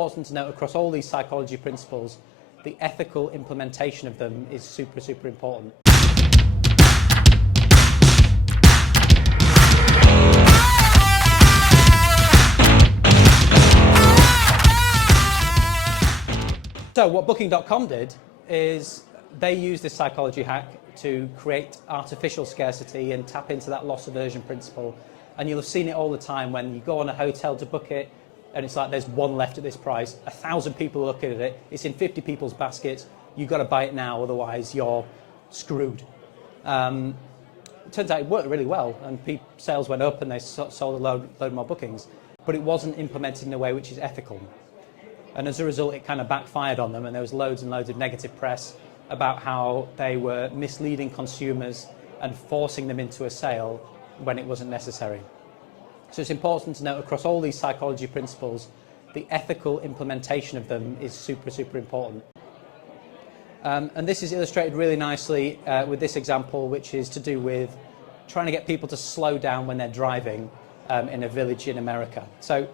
Important to note across all these psychology principles, the ethical implementation of them is super, super important. So what Booking.com did is they used this psychology hack to create artificial scarcity and tap into that loss aversion principle. And you'll have seen it all the time when you go on a hotel to book it and it's like there's one left at this price, 1,000 people are looking at it, it's in 50 people's baskets, you've got to buy it now, otherwise you're screwed. It turns out it worked really well and sales went up and they sold a load more bookings, but it wasn't implemented in a way which is ethical. And as a result, it kind of backfired on them, and there was loads and loads of negative press about how they were misleading consumers and forcing them into a sale when it wasn't necessary. So it's important to note across all these psychology principles, the ethical implementation of them is super, super important. And this is illustrated really nicely with this example, which is to do with trying to get people to slow down when they're driving in a village in America. So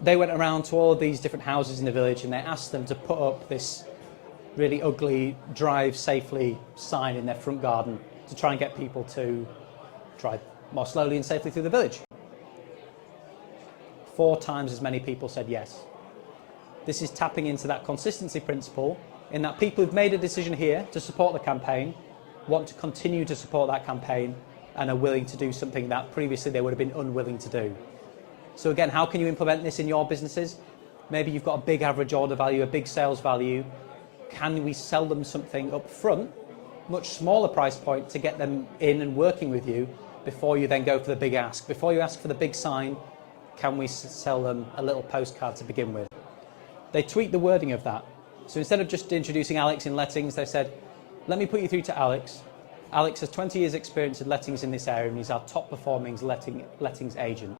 they went around to all of these different houses in the village and they asked them to put up this really ugly drive safely sign in their front garden to try and get people to drive more slowly and safely through the village. 4 times as many people said yes. This is tapping into that consistency principle in that people who've made a decision here to support the campaign want to continue to support that campaign and are willing to do something that previously they would have been unwilling to do. So again, how can you implement this in your businesses? Maybe you've got a big average order value, a big sales value. Can we sell them something up front, much smaller price point, to get them in and working with you before you then go for the big ask? Before you ask for the big sign, can we sell them a little postcard to begin with? They tweaked the wording of that. So instead of just introducing Alex in lettings, they said, let me put you through to Alex. Alex has 20 years experience in lettings in this area and he's our top performing lettings agent.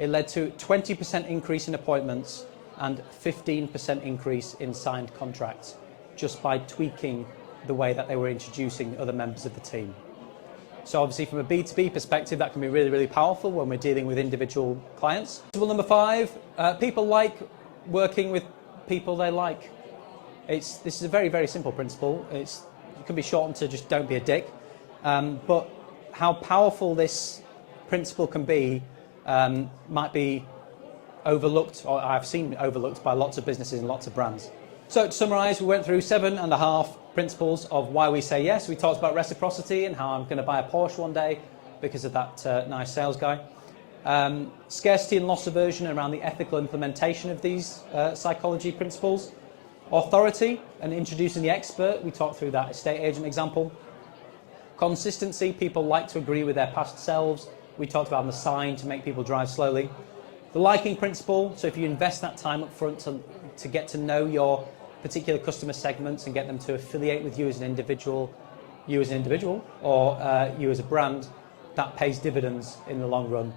It led to 20% increase in appointments and 15% increase in signed contracts just by tweaking the way that they were introducing other members of the team. So obviously from a B2B perspective, that can be really, really powerful when we're dealing with individual clients. Principle number 5, people like working with people they like. This is a very, very simple principle. It can be shortened to just don't be a dick. But how powerful this principle can be might be overlooked, or I've seen overlooked by lots of businesses and lots of brands. So to summarise, we went through 7.5 principles of why we say yes. We talked about reciprocity and how I'm going to buy a Porsche one day because of that nice sales guy. Scarcity and loss aversion around the ethical implementation of these psychology principles. Authority and introducing the expert. We talked through that estate agent example. Consistency, people like to agree with their past selves. We talked about the sign to make people drive slowly. The liking principle, so if you invest that time up front to get to know your particular customer segments and get them to affiliate with you as an individual, or you as a brand, that pays dividends in the long run.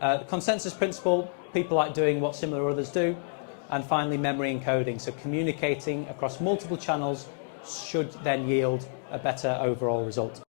The consensus principle, people like doing what similar others do. And finally, memory encoding, so communicating across multiple channels should then yield a better overall result.